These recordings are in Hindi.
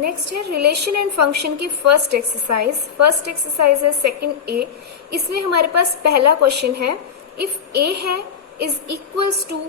नेक्स्ट है रिलेशन एंड फंक्शन की फर्स्ट एक्सरसाइज। फर्स्ट एक्सरसाइज है सेकंड ए। इसमें हमारे पास पहला क्वेश्चन है, इफ ए है is equals to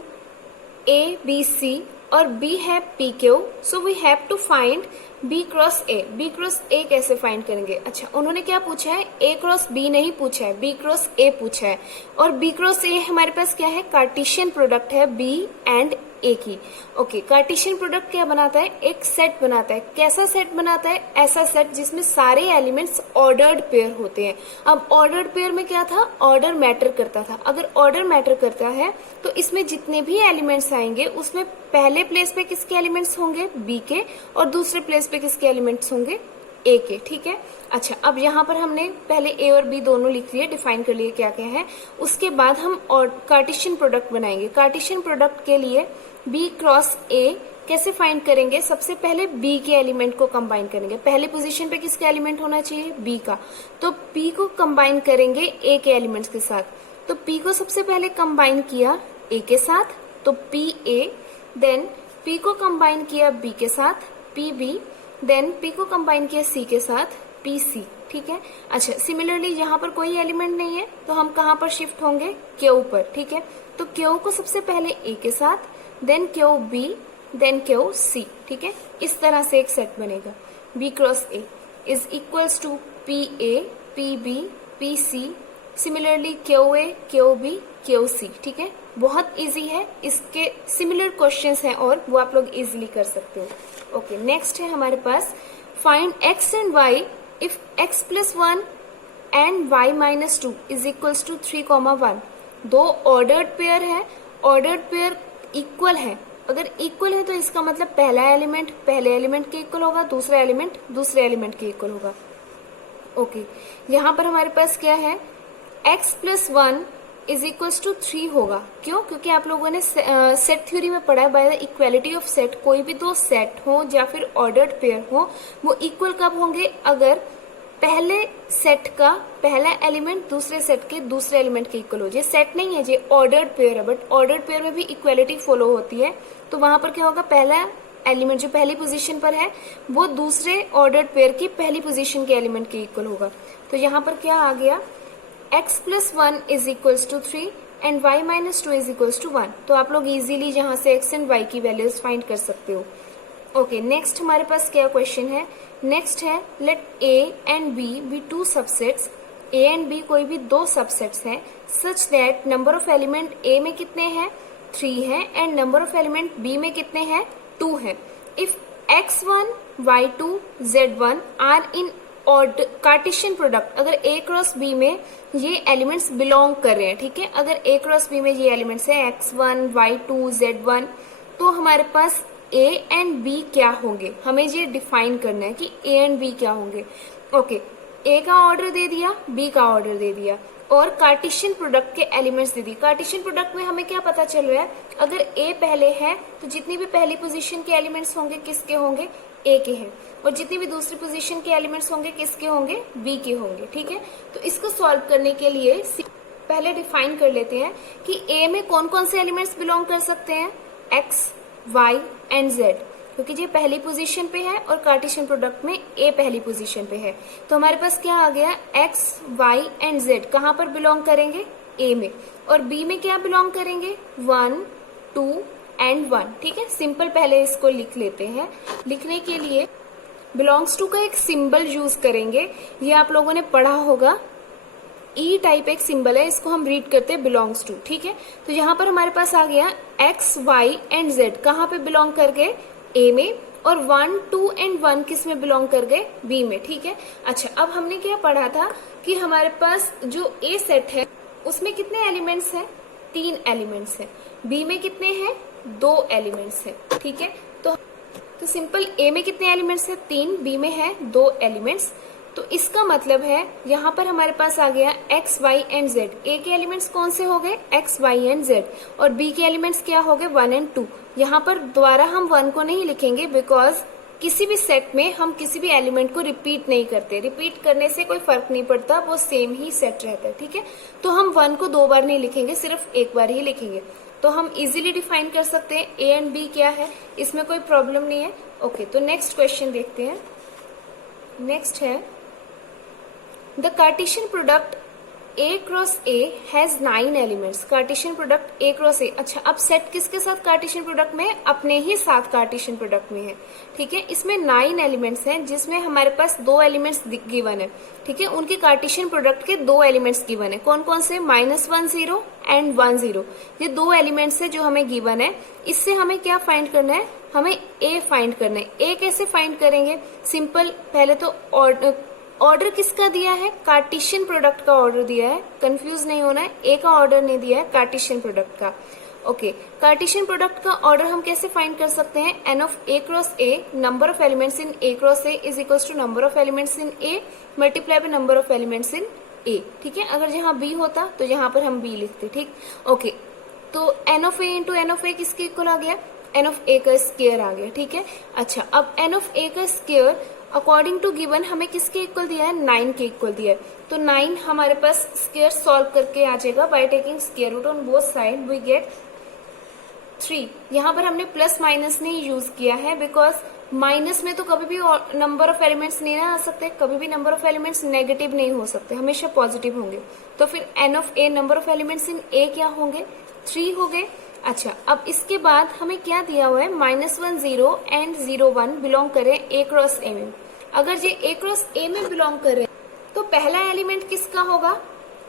A B C और बी है P Q, so we have to find B cross A. B cross A कैसे फाइंड करेंगे? अच्छा, उन्होंने क्या पूछा है? ए क्रॉस बी नहीं पूछा है, बी क्रॉस ए पूछा है। और बी क्रॉस ए हमारे पास क्या है? कार्टेशियन प्रोडक्ट है बी एंड ए की। ओके, कार्टेशियन प्रोडक्ट क्या बनाता है? एक सेट बनाता है। कैसा सेट बनाता है? ऐसा सेट जिसमें सारे एलिमेंट्स ऑर्डर्ड पेयर होते हैं। अब ऑर्डर्ड पेयर में क्या था? ऑर्डर मैटर करता था। अगर ऑर्डर मैटर करता है तो इसमें जितने भी एलिमेंट्स आएंगे उसमें पहले प्लेस पे किसके एलिमेंट्स होंगे? बी के, और दूसरे प्लेस पे किसके एलिमेंट्स होंगे? ए के। ठीक है। अच्छा, अब यहाँ पर हमने पहले ए और बी दोनों लिख लिए, डिफाइन कर लिए क्या क्या है। उसके बाद हम और कार्टेशियन प्रोडक्ट बनाएंगे। कार्टेशियन प्रोडक्ट के लिए बी क्रॉस ए कैसे फाइंड करेंगे? सबसे पहले बी के एलिमेंट को कंबाइन करेंगे। पहले पोजीशन पे किसका एलिमेंट होना चाहिए? बी का। तो पी को कंबाइन करेंगे ए के एलिमेंट्स के साथ। तो पी को सबसे पहले कंबाइन किया ए के साथ, तो पी ए। देन पी को कंबाइन किया बी के साथ, पी बी। देन पी को कंबाइन किया सी के साथ, पी सी। ठीक है। अच्छा, सिमिलरली यहाँ पर कोई एलिमेंट नहीं है तो हम कहाँ पर शिफ्ट होंगे? क्यू पर। ठीक है। तो क्यू को सबसे पहले ए के साथ, then Q B, then Q C. ठीक है। इस तरह से एक सेट बनेगा। B cross A is equals to P A, P B, P C. Similarly Q A, Q B, Q C. ठीक है। बहुत इजी है, इसके सिमिलर क्वेश्चंस हैं और वो आप लोग इजीली कर सकते हो। ओके, नेक्स्ट है हमारे पास find X and Y if X plus 1 and Y minus 2 is equals to 3,1। दो ऑर्डर्ड पेयर है, ऑर्डर्ड पेयर इक्वल है। अगर इक्वल है तो इसका मतलब पहला एलिमेंट पहले एलिमेंट के इक्वल होगा, दूसरा एलिमेंट दूसरे एलिमेंट के इक्वल होगा। ओके, यहाँ पर हमारे पास क्या है? x plus 1 is equals to 3 होगा। क्यों? क्योंकि आप लोगों ने सेट थ्योरी में पढ़ा है, by the equality of set कोई भी दो सेट हो या फिर ऑर्डर्ड पेयर हो वो इक्वल कब होंगे? अगर पहले सेट का पहला एलिमेंट दूसरे सेट के दूसरे एलिमेंट के इक्वल हो। ये सेट नहीं है, ये ऑर्डर्ड पेयर है, बट ऑर्डर्ड पेयर में भी इक्वालिटी फॉलो होती है। तो वहां पर क्या होगा? पहला एलिमेंट जो पहली पोजीशन पर है वो दूसरे ऑर्डर्ड पेयर की पहली पोजीशन के एलिमेंट के इक्वल होगा। तो यहाँ पर क्या आ गया? x plus 1 is equals to 3 and y minus 2 is equals to 1। तो आप लोग इजीली यहाँ से x एंड y की वैल्यूज फाइंड कर सकते हो। ओके, नेक्स्ट हमारे पास क्या क्वेश्चन है? नेक्स्ट है let a and b be two subsets. a and b कोई भी दो सबसेट्स हैं such that number of element a में कितने हैं? 3 है, and number of element b में कितने हैं? 2 है। If x1, y2, z1 are in Cartesian product, अगर a क्रॉस b में ये एलिमेंट्स बिलोंग कर रहे हैं। ठीक है। अगर a क्रॉस b में ये एलिमेंट्स है x1, y2, z1, तो हमारे पास a एंड b क्या होंगे? हमें ये डिफाइन करना है कि a एंड b क्या होंगे। ओके, a का ऑर्डर दे दिया, b का ऑर्डर दे दिया और कार्टेशियन प्रोडक्ट के एलिमेंट्स दे दिए। कार्टेशियन प्रोडक्ट में हमें क्या पता चल रहा है? अगर a पहले है तो जितनी भी पहली पोजीशन के एलिमेंट्स होंगे किसके होंगे? a के हैं, और जितनी भी दूसरी पोजीशन के एलिमेंट्स होंगे किसके होंगे? b के होंगे। ठीक है। तो इसको सॉल्व करने के लिए पहले डिफाइन कर लेते हैं कि a में कौन कौन से एलिमेंट्स बिलोंग कर सकते हैं? x, y एंड z, क्योंकि ये पहली पोजीशन पे है और कार्टेशियन प्रोडक्ट में a पहली पोजीशन पे है। तो हमारे पास क्या आ गया? x, y एंड z कहाँ पर बिलोंग करेंगे? a में। और b में क्या बिलोंग करेंगे? 1, 2 एंड 1। ठीक है। सिंपल पहले इसको लिख लेते हैं। लिखने के लिए बिलोंग्स टू का एक सिंबल यूज करेंगे। ये आप लोगों ने पढ़ा होगा, ई टाइप एक सिंबल है, इसको हम रीड करते हैं बिलोंग्स टू। ठीक है। तो यहाँ पर हमारे पास आ गया x, y एंड z कहाँ पे बिलोंग कर गए? a में, और 1, 2 एंड 1 किस में बिलोंग कर गए? b में। ठीक है। अच्छा, अब हमने क्या पढ़ा था कि हमारे पास जो a सेट है उसमें कितने एलिमेंट्स हैं? 3 एलिमेंट्स हैं। b में कितने हैं? 2 एलिमेंट्स हैं। ठीक है। तो सिंपल a में कितने एलिमेंट्स हैं? 3, b में है 2 एलिमेंट्स। तो इसका मतलब है यहाँ पर हमारे पास आ गया x, y and z। a के एलिमेंट्स कौन से हो गए? x, y एंड z, और b के एलिमेंट्स क्या हो गए? 1 एंड 2। यहाँ पर दोबारा हम 1 को नहीं लिखेंगे बिकॉज किसी भी सेट में हम किसी भी एलिमेंट को रिपीट नहीं करते। रिपीट करने से कोई फर्क नहीं पड़ता, वो सेम ही सेट रहता है। ठीक है। तो हम 1 को 2 बार नहीं लिखेंगे, सिर्फ एक बार ही लिखेंगे। तो हम इजीली डिफाइन कर सकते हैं ए एंड बी क्या है, इसमें कोई प्रॉब्लम नहीं है। ओके, तो नेक्स्ट क्वेश्चन देखते हैं। नेक्स्ट है the Cartesian product A cross A has 9 elements. Cartesian product A cross ए, अच्छा अब सेट किसके साथ कार्टेशियन प्रोडक्ट में, अपने ही साथ कार्टेशियन प्रोडक्ट में है, ठीक है। इसमें 9 एलिमेंट्स हैं जिसमें हमारे पास 2 एलिमेंट्स गिवन है, ठीक है। उनकी कार्टेशियन प्रोडक्ट के 2 एलिमेंट्स गिवन है, कौन कौन से, -1 0 एंड 1 0। ये 2 एलिमेंट्स है जो हमें गिवन है। इससे हमें क्या फाइंड करना है, हमें ए फाइंड करना है। ए कैसे फाइंड करेंगे, सिंपल, पहले तो ऑर्डर किसका दिया है, कार्टेशियन प्रोडक्ट का ऑर्डर दिया है, कंफ्यूज नहीं होना है, ए का ऑर्डर नहीं दिया है, कार्टेशियन प्रोडक्ट का। ओके, कार्टेशियन प्रोडक्ट का ऑर्डर हम कैसे फाइंड कर सकते हैं, n of A cross A, number of elements in A cross A is equals to number of elements in A multiply by number of elements in A, ठीक है। अगर जहां बी होता तो यहाँ पर हम बी लिखते, ठीक। ओके, तो n of A into n of A किसके इक्वल आ गया, एन ऑफ ए का स्क्वायर आ गया, ठीक है। अच्छा, अब एन ऑफ ए का स्क्वायर अकॉर्डिंग टू गिवन हमें किसके इक्वल दिया है, 9 के इक्वल दिया है। तो 9 हमारे पास स्क्वायर सॉल्व करके आ जाएगा, by taking square root on both side we get 3। यहाँ पर हमने प्लस माइनस नहीं यूज किया है, बिकॉज माइनस में तो कभी भी नंबर ऑफ एलिमेंट्स नहीं ना आ सकते, कभी भी नंबर ऑफ एलिमेंट्स नेगेटिव नहीं हो सकते, हमेशा पॉजिटिव होंगे। तो फिर n of A, number of elements in A क्या होंगे, 3 हो गए। अच्छा, अब इसके बाद हमें क्या दिया हुआ है, -1 0 एंड 0 1 बिलोंग करें ए क्रॉस ए में। अगर ये ए क्रॉस ए में बिलोंग कर रहे तो पहला एलिमेंट किसका होगा,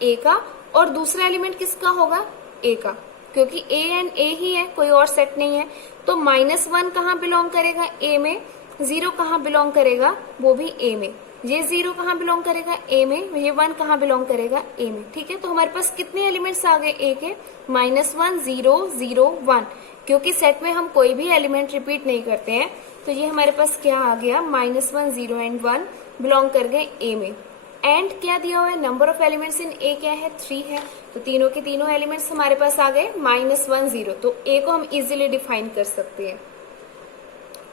ए का, और दूसरा एलिमेंट किसका होगा, ए का, क्योंकि ए एंड ए ही है, कोई और सेट नहीं है। तो -1 कहाँ बिलोंग करेगा, ए में, 0 कहाँ बिलोंग करेगा, वो भी ए में, ये 0 कहाँ बिलोंग करेगा, ए में, ये 1 कहाँ बिलोंग करेगा, ए में, ठीक है। तो हमारे पास कितने एलिमेंट्स आ गए ए के, -1 0 0 1, क्योंकि सेट में हम कोई भी एलिमेंट रिपीट नहीं करते हैं। तो ये हमारे पास क्या आ गया, -1 0 एंड 1 बिलोंग कर गए ए में। एंड क्या दिया हुआ है, number of elements in A क्या है, 3 है। तो तीनों के तीनों एलिमेंट्स हमारे पास आ गए -1 0, तो ए को हम इजीली डिफाइन कर सकते हैं।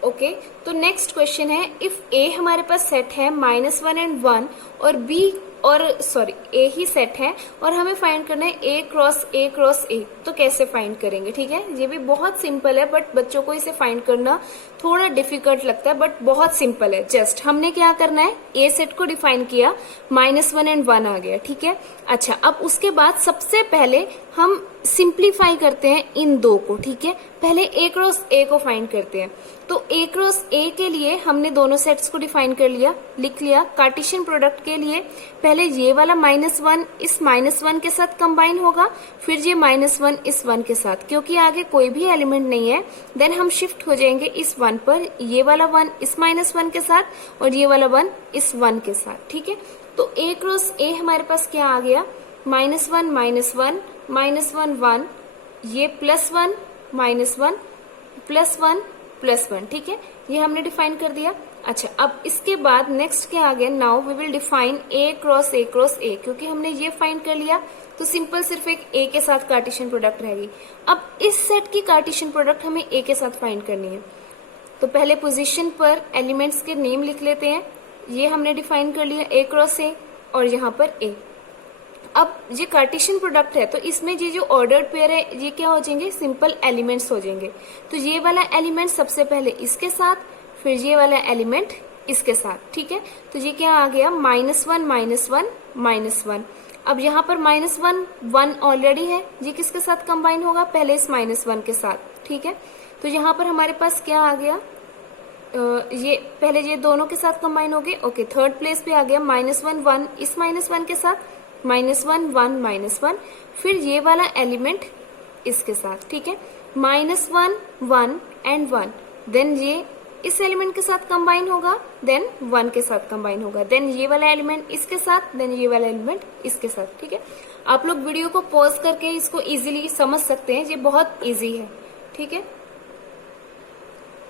ओके, तो नेक्स्ट क्वेश्चन है, इफ ए हमारे पास सेट है -1 एंड 1 और बी ए ही सेट है और हमें फाइंड करना है ए क्रॉस ए, तो कैसे फाइंड करेंगे, ठीक है। ये भी बहुत सिंपल है, बट बच्चों को इसे फाइंड करना थोड़ा डिफिकल्ट लगता है, बट बहुत सिंपल है। जस्ट हमने क्या करना है, ए सेट को डिफाइन किया, -1 एंड 1 आ गया, ठीक है। अच्छा, अब उसके बाद सबसे पहले हम सिंप्लीफाई करते हैं इन दो को, ठीक है। पहले ए क्रॉस ए को फाइंड करते हैं। तो ए क्रॉस ए के लिए हमने दोनों सेट्स को डिफाइन कर लिया, लिख लिया। कार्टेशियन प्रोडक्ट के लिए पहले ये वाला -1 इस -1 के साथ कंबाइन होगा, फिर ये -1 इस 1 के साथ, क्योंकि आगे कोई भी एलिमेंट नहीं है। देन हम शिफ्ट हो जाएंगे इस 1 पर, ये वाला 1 इस -1 के साथ और ये वाला 1 इस 1 के साथ, ठीक है। तो ए क्रॉस ए हमारे पास क्या आ गया, -1 -1 -1 1, ये +1 -1 +1 +1, ठीक है। ये हमने डिफाइन कर दिया। अच्छा, अब इसके बाद नेक्स्ट क्या आ गया, now we will define A cross A, क्योंकि हमने ये फाइंड कर लिया तो सिंपल सिर्फ एक ए के साथ कार्टेशियन प्रोडक्ट रहेगी। अब इस सेट की कार्टेशियन प्रोडक्ट हमें ए के साथ फाइंड करनी है। तो पहले पोजीशन पर एलिमेंट्स के नेम लिख लेते हैं। ये हमने डिफाइन कर लिया ए क्रॉस ए और यहाँ पर ए। अब ये कार्टेशियन प्रोडक्ट है तो इसमें ये जो ऑर्डर्ड पेयर है ये क्या हो जाएंगे, सिंपल एलिमेंट्स हो जाएंगे। तो ये वाला एलिमेंट सबसे पहले इसके साथ, फिर ये वाला एलिमेंट इसके साथ, ठीक है। तो ये क्या आ गया, -1 -1 अब यहाँ पर -1 1 ऑलरेडी है, ये किसके साथ कंबाइन होगा, पहले इस -1 के साथ, ठीक है। तो यहाँ पर हमारे पास क्या आ गया, ये पहले ये दोनों के साथ कंबाइन हो गए। ओके, थर्ड प्लेस पे आ गया -1 1 इस -1 के साथ, -1 1 -1, फिर ये वाला एलिमेंट इसके साथ, ठीक है। -1 1 एंड 1, देन ये इस एलिमेंट के साथ कंबाइन होगा, देन 1 के साथ कंबाइन होगा, देन ये वाला एलिमेंट इसके साथ, देन ये वाला एलिमेंट इसके साथ, ठीक है। आप लोग वीडियो को पॉज करके इसको इजीली समझ सकते हैं, ये बहुत इजी है, ठीक है।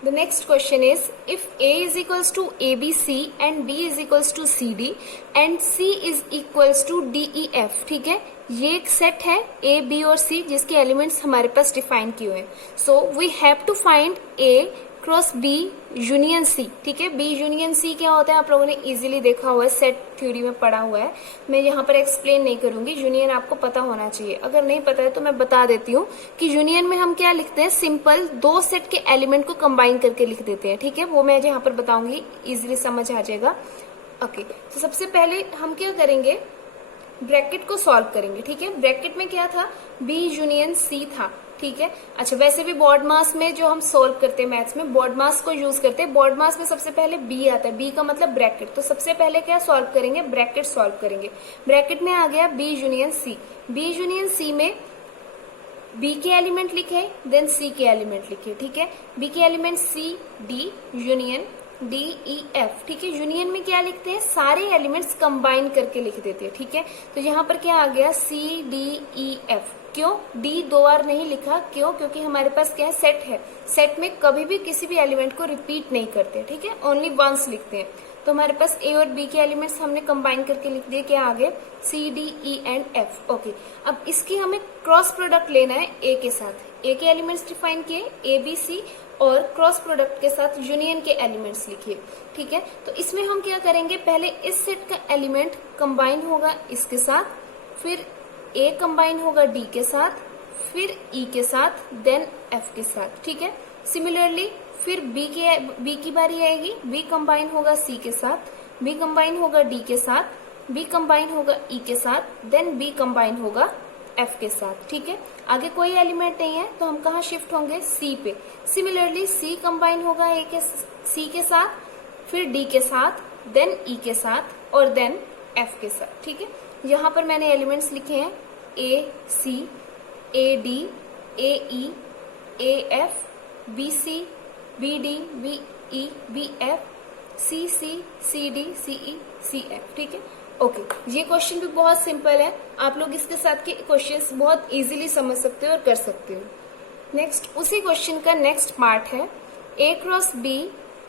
The next question is, if A is equals to ABC and B is equals to CD and C is equals to DEF, ठीक है। ये एक सेट है A, B और C जिसके एलिमेंट्स हमारे पास डिफाइन किए हुए हैं। So we have to find A cross B union C, ठीक है। बी यूनियन सी क्या होता है आप लोगों ने इजीली देखा हुआ है, सेट थ्योरी में पढ़ा हुआ है। मैं यहाँ पर एक्सप्लेन नहीं करूंगी, यूनियन आपको पता होना चाहिए। अगर नहीं पता है तो मैं बता देती हूँ कि यूनियन में हम क्या लिखते हैं, सिंपल दो सेट के एलिमेंट को कंबाइन करके लिख देते हैं, ठीक है। वो मैं यहाँ पर बताऊंगी, इजिली समझ आ जाएगा। ओके, तो सबसे पहले हम क्या करेंगे, ब्रैकेट को सॉल्व करेंगे, ठीक है। ब्रैकेट में क्या था, बी यूनियन सी था, ठीक है। अच्छा, वैसे भी बोर्ड मास में जो हम सोल्व करते हैं मैथ्स में, बोर्ड मास को यूज करते हैं। बोर्ड मास में सबसे पहले बी आता है, बी का मतलब ब्रैकेट। तो सबसे पहले क्या सॉल्व करेंगे, ब्रैकेट सॉल्व करेंगे। ब्रैकेट में आ गया B union C. B union C में बी के एलिमेंट लिखे, देन सी के एलिमेंट लिखे, ठीक है। बी के element C D union D E F, ठीक है। यूनियन में क्या लिखते हैं, सारे एलिमेंट्स कंबाइन करके लिख देते हैं, ठीक है। तो यहाँ पर क्या आ गया, सी डी ई एफ। क्यों डी दो बार नहीं लिखा, क्यों, क्योंकि हमारे पास क्या है, सेट है। सेट में कभी भी किसी भी एलिमेंट को रिपीट नहीं करते, ठीक है, ओनली वंस लिखते हैं। तो हमारे पास ए और बी के एलिमेंट्स हमने कंबाइन करके लिख दिए, क्या आगे, C D E and F. Okay, अब इसकी हमें क्रॉस प्रोडक्ट लेना है ए के साथ। ए के एलिमेंट्स डिफाइन किए, ए बी सी, और क्रॉस प्रोडक्ट के साथ यूनियन के एलिमेंट्स लिखिए, ठीक है। तो इसमें हम क्या करेंगे, पहले इस सेट का एलिमेंट कंबाइन होगा इसके साथ, फिर ए कंबाइन होगा डी के साथ, फिर ई के साथ, देन एफ के साथ, ठीक है। सिमिलरली फिर बी की बारी आएगी, बी कंबाइन होगा सी के साथ, बी कंबाइन होगा डी के साथ, बी कंबाइन होगा ई के साथ, देन बी कंबाइन होगा एफ के साथ, ठीक है। आगे कोई एलिमेंट नहीं है तो हम कहाँ शिफ्ट होंगे, सी पे। सिमिलरली सी कंबाइन होगा सी के साथ, फिर डी के साथ, देन ई के साथ, और देन एफ के साथ, ठीक है। यहाँ पर मैंने एलिमेंट्स लिखे हैं A C, A D, A E, A F, B C, B D, B E, B F, C C, C D, C E, C F, ठीक है। ओके, ये क्वेश्चन भी बहुत सिंपल है, आप लोग इसके साथ के क्वेश्चंस बहुत इजीली समझ सकते हो और कर सकते हो। नेक्स्ट, उसी क्वेश्चन का नेक्स्ट पार्ट है A cross B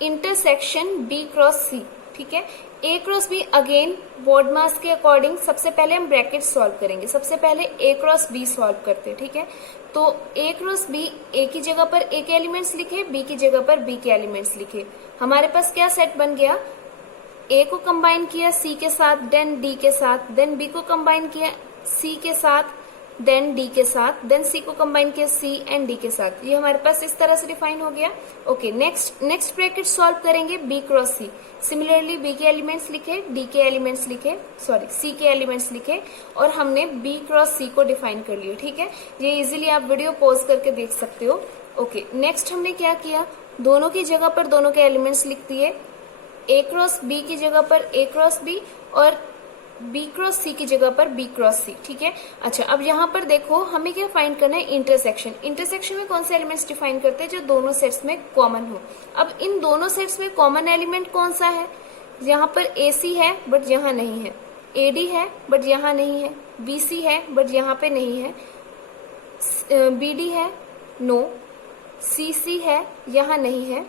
intersection B cross C, ठीक है। A cross B again board मास के अकॉर्डिंग सबसे पहले हम ब्रैकेट सॉल्व करेंगे। सबसे पहले ए क्रॉस बी सॉल्व करते हैं, ठीक है। तो ए क्रॉस बी, ए की जगह पर ए के एलिमेंट्स लिखे, बी की जगह पर बी के एलिमेंट्स लिखे। हमारे पास क्या सेट बन गया, ए को कंबाइन किया सी के साथ, देन डी के साथ, देन बी को कंबाइन किया सी के साथ, देन डी के साथ, देन सी को कंबाइन किया सी एंड डी के साथ। ये हमारे पास इस तरह से डिफाइन हो गया। ओके, नेक्स्ट ब्रैकेट सॉल्व करेंगे बी क्रॉस सी। सिमिलरली बी के एलिमेंट्स लिखे, डी के एलिमेंट्स लिखे, सॉरी सी के एलिमेंट्स लिखे, और हमने बी क्रॉस सी को डिफाइन कर लिया, ठीक है। ये इजीली आप वीडियो पॉज करके देख सकते हो। ओके, नेक्स्ट हमने क्या किया, दोनों की जगह पर दोनों के एलिमेंट्स लिख दिए। ए क्रॉस बी की जगह पर ए क्रॉस बी, और बी क्रॉस सी की जगह पर बी क्रॉस सी, ठीक है। अच्छा, अब यहाँ पर देखो हमें क्या फाइंड करना है, इंटरसेक्शन। इंटरसेक्शन में कौन से एलिमेंट्स डिफाइन करते हैं, जो दोनों सेट्स में कॉमन हो। अब इन दोनों सेट्स में कॉमन एलिमेंट कौन सा है, यहाँ पर ए सी है बट यहाँ नहीं है, ए डी है बट यहाँ नहीं है, बी सी है बट यहाँ पे नहीं है, बी डी है, नो, सी सी है, यहाँ नहीं है,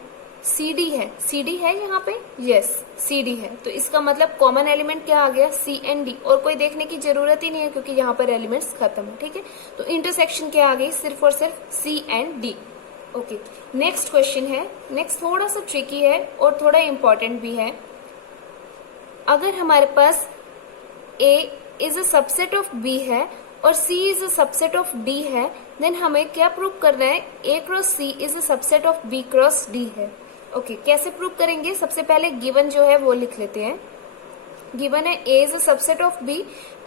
सी डी है, सी डी है यहाँ पे, यस सी डी है। तो इसका मतलब कॉमन एलिमेंट क्या आ गया, सी एंड डी, और कोई देखने की जरूरत ही नहीं है क्योंकि यहाँ पर एलिमेंट्स खत्म है, ठीक है। तो इंटरसेक्शन क्या आ गई, सिर्फ और सिर्फ C and D. Okay, next question है, नेक्स्ट थोड़ा सा ट्रिकी है और थोड़ा इंपॉर्टेंट भी है। अगर हमारे पास A is a subset of B है और C is a subset of D है, देन हमें क्या प्रूव करना है, A cross C is a subset of B cross D है। ओके, कैसे प्रूव करेंगे, सबसे पहले गिवन जो है वो लिख लेते हैं। गिवन है A is a subset of B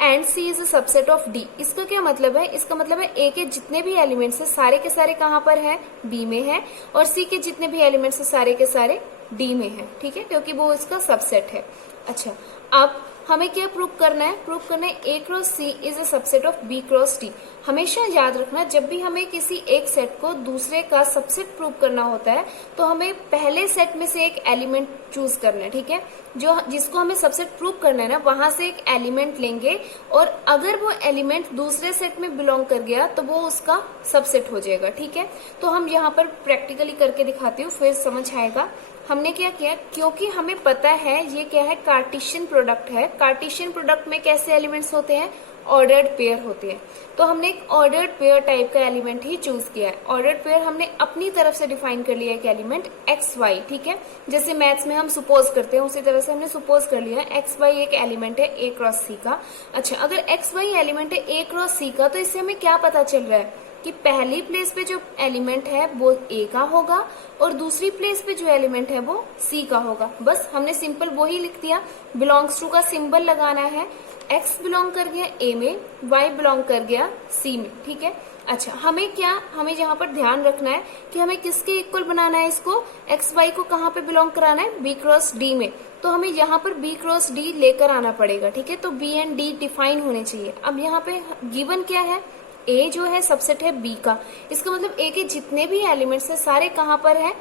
and C is a subset of D. इसका क्या मतलब है, इसका मतलब है ए के जितने भी एलिमेंट्स है सारे के सारे कहाँ पर है, बी में है, और सी के जितने भी एलिमेंट्स है सारे के सारे डी में है, ठीक है, क्योंकि वो इसका सबसेट है। अच्छा, अब हमें क्या प्रूव करना है, प्रूव करना है A cross C is a subset of B cross D. हमेशा याद रखना, जब भी हमें किसी एक सेट को दूसरे का सबसेट प्रूव करना होता है तो हमें पहले सेट में से एक एलिमेंट चूज करना है, ठीक है। जो जिसको हमें सबसेट प्रूव करना है ना, वहां से एक एलिमेंट लेंगे, और अगर वो एलिमेंट दूसरे सेट में बिलोंग कर गया तो वो उसका सबसेट हो जाएगा, ठीक है। तो हम यहाँ पर प्रैक्टिकली करके दिखाती हूँ, फिर समझ आएगा। हमने क्या किया, क्योंकि हमें पता है ये क्या है, कार्टेशियन प्रोडक्ट है। कार्टेशियन प्रोडक्ट में कैसे एलिमेंट्स होते हैं, ऑर्डर्ड पेयर होते हैं। तो हमने एक ऑर्डर्ड पेयर टाइप का एलिमेंट ही चूज किया है। ऑर्डर्ड पेयर हमने अपनी तरफ से डिफाइन कर लिया एक एलिमेंट एक्स वाई, ठीक है, जैसे मैथ्स में हम सुपोज करते हैं उसी तरह से हमने सुपोज कर लिया है एक्स वाई एक एलिमेंट है ए क्रॉस सी का। अच्छा, अगर एक्स वाई एलिमेंट है ए क्रॉस सी का, तो इससे हमें क्या पता चल रहा है कि पहली प्लेस पे जो एलिमेंट है वो ए का होगा और दूसरी प्लेस पे जो एलिमेंट है वो सी का होगा। बस हमने सिंपल वो ही लिख दिया। बिलोंग्स टू का सिंबल लगाना है, एक्स बिलोंग कर गया ए में, वाई बिलोंग कर गया सी में, ठीक है। अच्छा, हमें यहाँ पर ध्यान रखना है कि हमें किसके इक्वल बनाना है इसको, एक्स वाई को कहाँ पे बिलोंग कराना है, बी क्रॉस डी में। तो हमें यहाँ पर बी क्रॉस डी लेकर आना पड़ेगा, ठीक है। तो बी एंड डी डिफाइन होने चाहिए। अब यहाँ पे गिवन क्या है, ए जो है सबसेट है बी का, इसका मतलब ए के जितने भी एलिमेंट्स है सारे कहाँ पर है,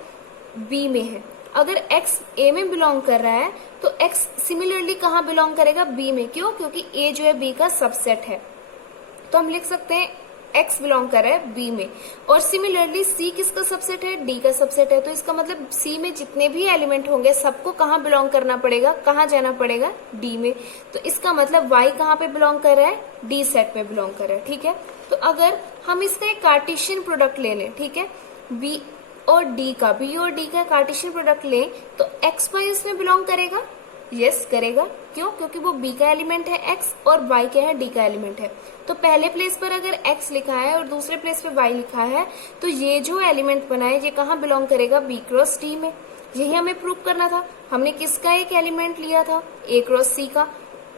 बी में है। अगर x a में बिलोंग कर रहा है तो x सिमिलरली कहाँ बिलोंग करेगा, b में। क्यों? क्योंकि a जो है b का सबसेट है। तो हम लिख सकते हैं x बिलोंग कर रहा है b में, और सिमिलरली c किसका सबसेट है, d का सबसेट है। तो इसका मतलब c में जितने भी एलिमेंट होंगे सबको कहाँ बिलोंग करना पड़ेगा, कहाँ जाना पड़ेगा, d में। तो इसका मतलब y कहाँ पे बिलोंग कर रहा है, d सेट में बिलोंग कर रहा है, ठीक है। तो अगर हम इसका एक कार्टेशियन प्रोडक्ट ले लें, ठीक है, b और d का कार्टेशियन प्रोडक्ट लें, तो x y इसमें बिलोंग करेगा, यस करेगा। क्यों? क्योंकि वो b का एलिमेंट है x और y क्या है, d का एलिमेंट है। तो पहले प्लेस पर अगर x लिखा है और दूसरे प्लेस पे y लिखा है, तो ये जो एलिमेंट बना है ये कहाँ बिलोंग करेगा, b क्रॉस d में। यही हमें प्रूव करना था। हमने किसका एक एलिमेंट लिया था, a क्रॉस c का।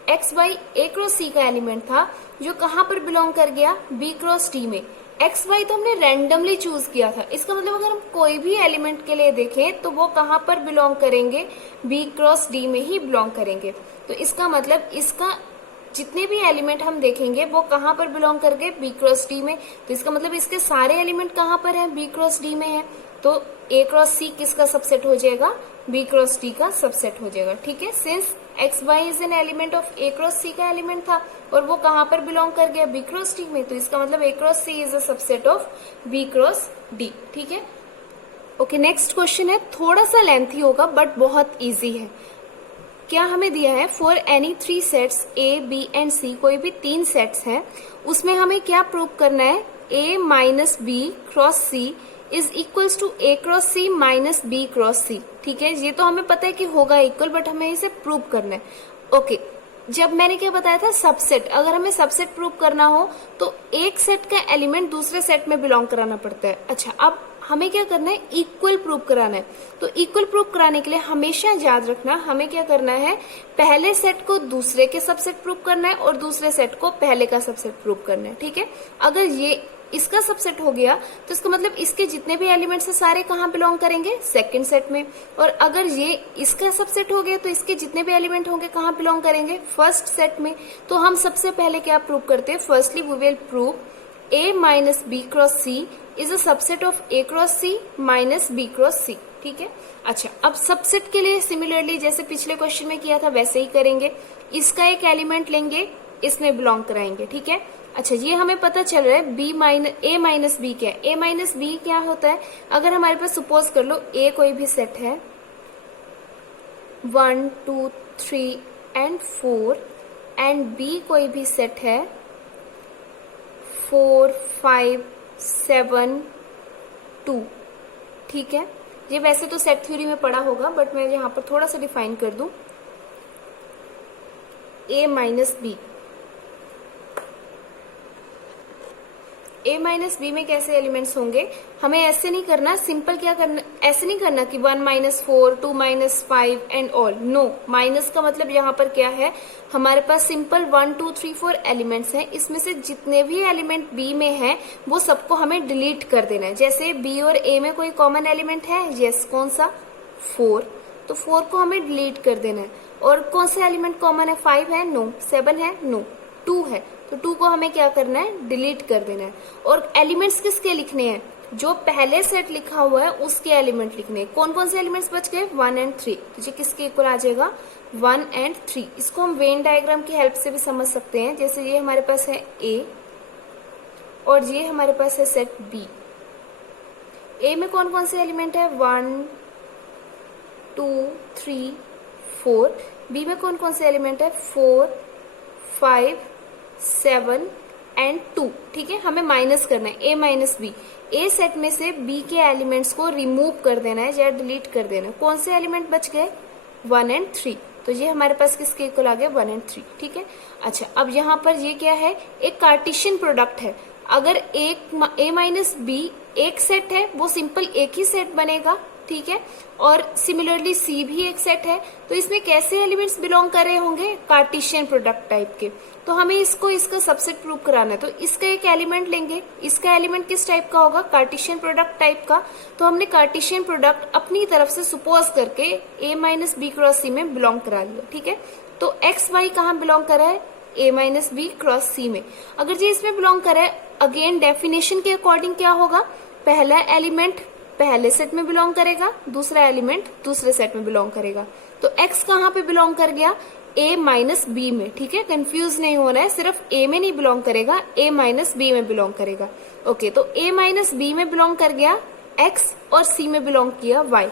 एक्स वाई ए क्रॉस सी का एलिमेंट था जो कहाँ पर बिलोंग कर गया, बी क्रॉस डी में। एक्स वाई तो हमने रैंडमली चूज किया था। इसका मतलब अगर हम कोई भी एलिमेंट के लिए देखें तो वो कहाँ पर बिलोंग करेंगे, बी क्रॉस डी में ही बिलोंग करेंगे। तो इसका मतलब इसका जितने भी एलिमेंट हम देखेंगे वो कहाँ पर बिलोंग करके, बी क्रॉस डी में। तो इसका मतलब इसके सारे एलिमेंट कहाँ पर है, बी क्रॉस डी में है। तो ए क्रॉस सी किसका सबसेट हो जाएगा, बी क्रॉस डी का सबसेट हो जाएगा, ठीक है। Since X Y is an element of A cross C का एलिमेंट था और वो कहाँ पर बिलोंग कर गया, बी क्रॉस डी में। तो इसका मतलब A cross C is a subset of B cross D, ठीक है। ओके, नेक्स्ट क्वेश्चन है, थोड़ा सा लेंथी होगा बट बहुत इजी है। क्या हमें दिया है, for any 3 sets A B and C, कोई भी 3 सेट्स हैं, उसमें हमें क्या प्रूव करना है, A minus B cross C is equals to A cross C minus B cross C, ठीक है। ये तो हमें पता है कि होगा इक्वल, बट हमें इसे प्रूव करना है। ओके, जब मैंने क्या बताया था, सबसेट, अगर हमें सबसेट प्रूव करना हो तो एक सेट का एलिमेंट दूसरे सेट में बिलोंग कराना पड़ता है। अच्छा, अब हमें क्या करना है, इक्वल प्रूव कराना है। तो इक्वल प्रूव कराने के लिए हमेशा याद रखना, हमें क्या करना है, पहले सेट को दूसरे के सबसेट प्रूव करना है और दूसरे सेट को पहले का सबसेट प्रूव करना है, ठीक है। अगर ये इसका सबसेट हो गया तो इसका मतलब इसके जितने भी एलिमेंट्स हैं सारे कहाँ बिलोंग करेंगे, सेकंड सेट में। और अगर ये इसका सबसेट हो गया तो इसके जितने भी एलिमेंट होंगे कहाँ बिलोंग करेंगे, फर्स्ट सेट में। तो हम सबसे पहले क्या प्रूव करते हैं, firstly we will prove A minus B cross C is a subset of A cross C minus B cross C, ठीक है। अच्छा, अब सबसेट के लिए सिमिलरली जैसे पिछले क्वेश्चन में किया था वैसे ही करेंगे। इसका एक एलिमेंट लेंगे, इसमें बिलोंग कराएंगे, ठीक है। अच्छा, ये हमें पता चल रहा है ए माइनस बी क्या है। ए माइनस बी क्या होता है, अगर हमारे पास सपोज कर लो ए कोई भी सेट है 1 2 3 एंड 4 एंड बी कोई भी सेट है 4 5 7 2, ठीक है। ये वैसे तो सेट थ्योरी में पढ़ा होगा बट मैं यहाँ पर थोड़ा सा डिफाइन कर दूं। ए माइनस बी, ए माइनस बी में कैसे एलिमेंट्स होंगे, हमें ऐसे नहीं करना, सिंपल क्या करना, ऐसे नहीं करना कि 1 minus 4 2 minus 5 and all, no. Minus का मतलब यहाँ पर क्या है, हमारे पास सिंपल 1 2 3 4 एलिमेंट्स हैं, इसमें से जितने भी एलिमेंट बी में हैं वो सबको हमें डिलीट कर देना है। जैसे बी और ए में कोई कॉमन एलिमेंट है, यस, कौन सा, 4, तो 4 को हमें डिलीट कर देना है। और कौन सा एलिमेंट कॉमन है, 5 है, नो। 7 है, नो। 2 है, तो 2 को हमें क्या करना है, डिलीट कर देना है। और एलिमेंट्स किसके लिखने हैं, जो पहले सेट लिखा हुआ है उसके एलिमेंट लिखने हैं। कौन कौन से एलिमेंट्स बच गए, 1 एंड 3, तो ये किसके इक्वल आ जाएगा, 1 एंड 3। इसको हम वेन डायग्राम की हेल्प से भी समझ सकते हैं। जैसे ये हमारे पास है ए और ये हमारे पास है सेट बी। ए में कौन कौन से एलिमेंट है, 1 2 3 4। बी में कौन कौन से एलिमेंट है, 4 5 7 एंड 2, ठीक है। हमें माइनस करना है a minus B, A set में से b के एलिमेंट्स को रिमूव कर देना है या डिलीट कर देना है। कौन से एलिमेंट बच गए? 1 एंड 3, तो ये हमारे पास किसके इक्वल आ गया? 1 एंड 3, ठीक है। अच्छा, अब यहाँ पर ये क्या है? एक कार्टेशियन प्रोडक्ट है। अगर एक a माइनस बी एक सेट है, वो सिंपल एक ही सेट बनेगा, ठीक है। और सिमिलरली c भी एक सेट है, तो इसमें कैसे एलिमेंट्स बिलोंग कर रहे होंगे? कार्टेशियन प्रोडक्ट टाइप के। तो हमें इसका सबसेट प्रूव कराना है, तो इसका एक एलिमेंट लेंगे। इसका एलिमेंट किस टाइप का होगा? कार्टेशियन प्रोडक्ट टाइप का। तो हमने कार्टेशियन प्रोडक्ट अपनी तरफ से सुपोज करके a minus B cross c में बिलोंग करा लिया, ठीक है। तो एक्स वाई कहाँ बिलोंग कर रहा है? a minus B cross c में। अगर ये इसमें बिलोंग कर रहा है, अगेन डेफिनेशन के अकॉर्डिंग क्या होगा? पहला एलिमेंट पहले सेट में बिलोंग करेगा, दूसरा एलिमेंट दूसरे सेट में बिलोंग करेगा। तो x कहाँ पे बिलोंग कर गया? a माइनस बी में, ठीक है। कंफ्यूज नहीं होना है, सिर्फ a में नहीं बिलोंग करेगा, a माइनस बी में बिलोंग करेगा। ओके, तो a माइनस बी में बिलोंग कर गया x और c में बिलोंग किया y।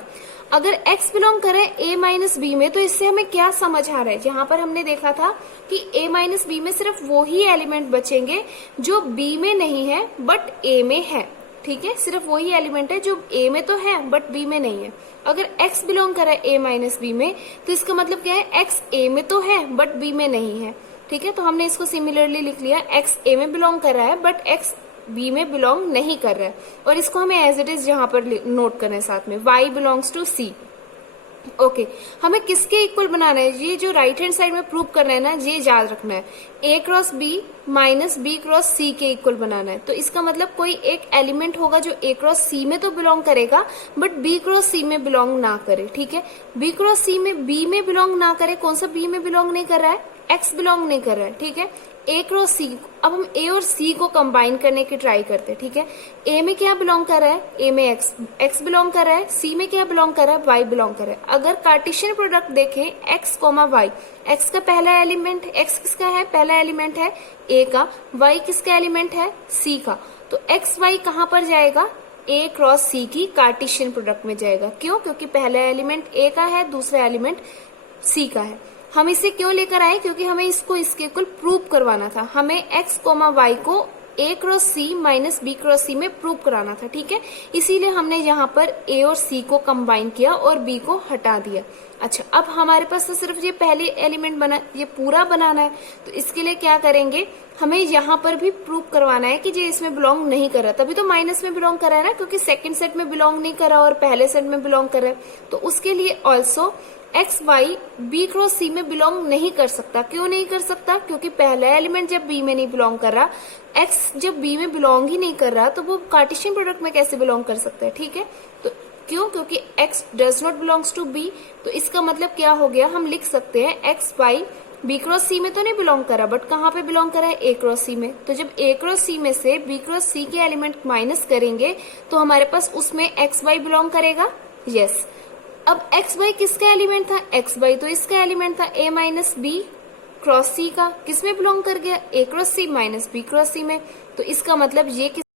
अगर x बिलोंग करे a माइनस बी में, तो इससे हमें क्या समझ आ रहा है? यहाँ पर हमने देखा था कि a माइनस बी में सिर्फ वो ही एलिमेंट बचेंगे जो b में नहीं है बट a में है, ठीक है। सिर्फ वही एलिमेंट है जो a में तो है बट b में नहीं है। अगर x बिलोंग कर रहा है a माइनस बी में, तो इसका मतलब क्या है? x a में तो है बट b में नहीं है, ठीक है। तो हमने इसको सिमिलरली लिख लिया, x a में बिलोंग कर रहा है बट x b में बिलोंग नहीं कर रहा है। और इसको हमें एज इट इज यहाँ पर नोट करना है साथ में, y belongs to c। Okay, हमें किसके इक्वल बनाना है? ये जो राइट हैंड साइड में प्रूव करना है ना, ये याद रखना है, a cross B minus B cross C के इक्वल बनाना है। तो इसका मतलब कोई एक एलिमेंट होगा जो a क्रॉस सी में तो बिलोंग करेगा बट b क्रॉस सी में बिलोंग ना करे, ठीक है। b क्रॉस सी में b में बिलोंग ना करे। कौन सा b में बिलोंग नहीं कर रहा है? x बिलोंग नहीं कर रहा है, ठीक है। a क्रॉस सी, अब हम a और c को कंबाइन करने की ट्राई करते हैं, ठीक है। a में क्या बिलोंग कर रहा है? a में x बिलोंग कर रहा है, c में क्या बिलोंग कर रहा है? y बिलोंग कर रहा है। अगर कार्टेशियन प्रोडक्ट देखें x कोमा y, x का पहला एलिमेंट, x किसका है? पहला एलिमेंट है a का, y किसका एलिमेंट है? c का। तो x y कहाँ पर जाएगा? a क्रॉस c की कार्टेशियन प्रोडक्ट में जाएगा। क्यों? क्योंकि पहला एलिमेंट a का है, दूसरा एलिमेंट c का है। हम इसे क्यों लेकर आए? क्योंकि हमें इसको इसके इक्वल प्रूव करवाना था। हमें x कोमा y को a cross C minus B cross c में प्रूव कराना था, ठीक है। इसीलिए हमने यहाँ पर a और c को कंबाइन किया और b को हटा दिया। अच्छा, अब हमारे पास तो सिर्फ ये पहले एलिमेंट बना, ये पूरा बनाना है। तो इसके लिए क्या करेंगे? हमें यहाँ पर भी प्रूव करवाना है कि ये इसमें बिलोंग नहीं कर रहा। तभी तो माइनस में बिलोंग कर रहा है ना, क्योंकि सेकंड सेट में बिलोंग नहीं कर रहा और पहले सेट में बिलोंग कर रहा है। तो उसके लिए also x y b cross c में बिलोंग नहीं कर सकता। क्यों नहीं कर सकता? क्योंकि पहला एलिमेंट जब बी में नहीं बिलोंग कर रहा, एक्स जब बी में बिलोंग ही नहीं कर रहा, तो वो कार्टेशियन प्रोडक्ट में कैसे बिलोंग कर सकता है, ठीक है। तो क्यों? क्योंकि x does not belongs to b। तो इसका मतलब क्या हो गया? हम लिख सकते हैं x y b cross c में तो नहीं बिलोंग करा, बट कहाँ पे बिलोंग करा है? ए क्रॉस सी में। तो जब ए क्रॉस सी में से बी क्रॉस सी के एलिमेंट माइनस करेंगे तो हमारे पास उसमें एक्स वाई बिलोंग करेगा। यस। अब एक्स वाई किसका एलिमेंट था? एक्स वाई तो इसका एलिमेंट था ए माइनस बी क्रॉस सी का। किसमें बिलोंग कर गया? ए क्रॉस सी माइनस बी क्रॉस सी में। तो इसका मतलब ये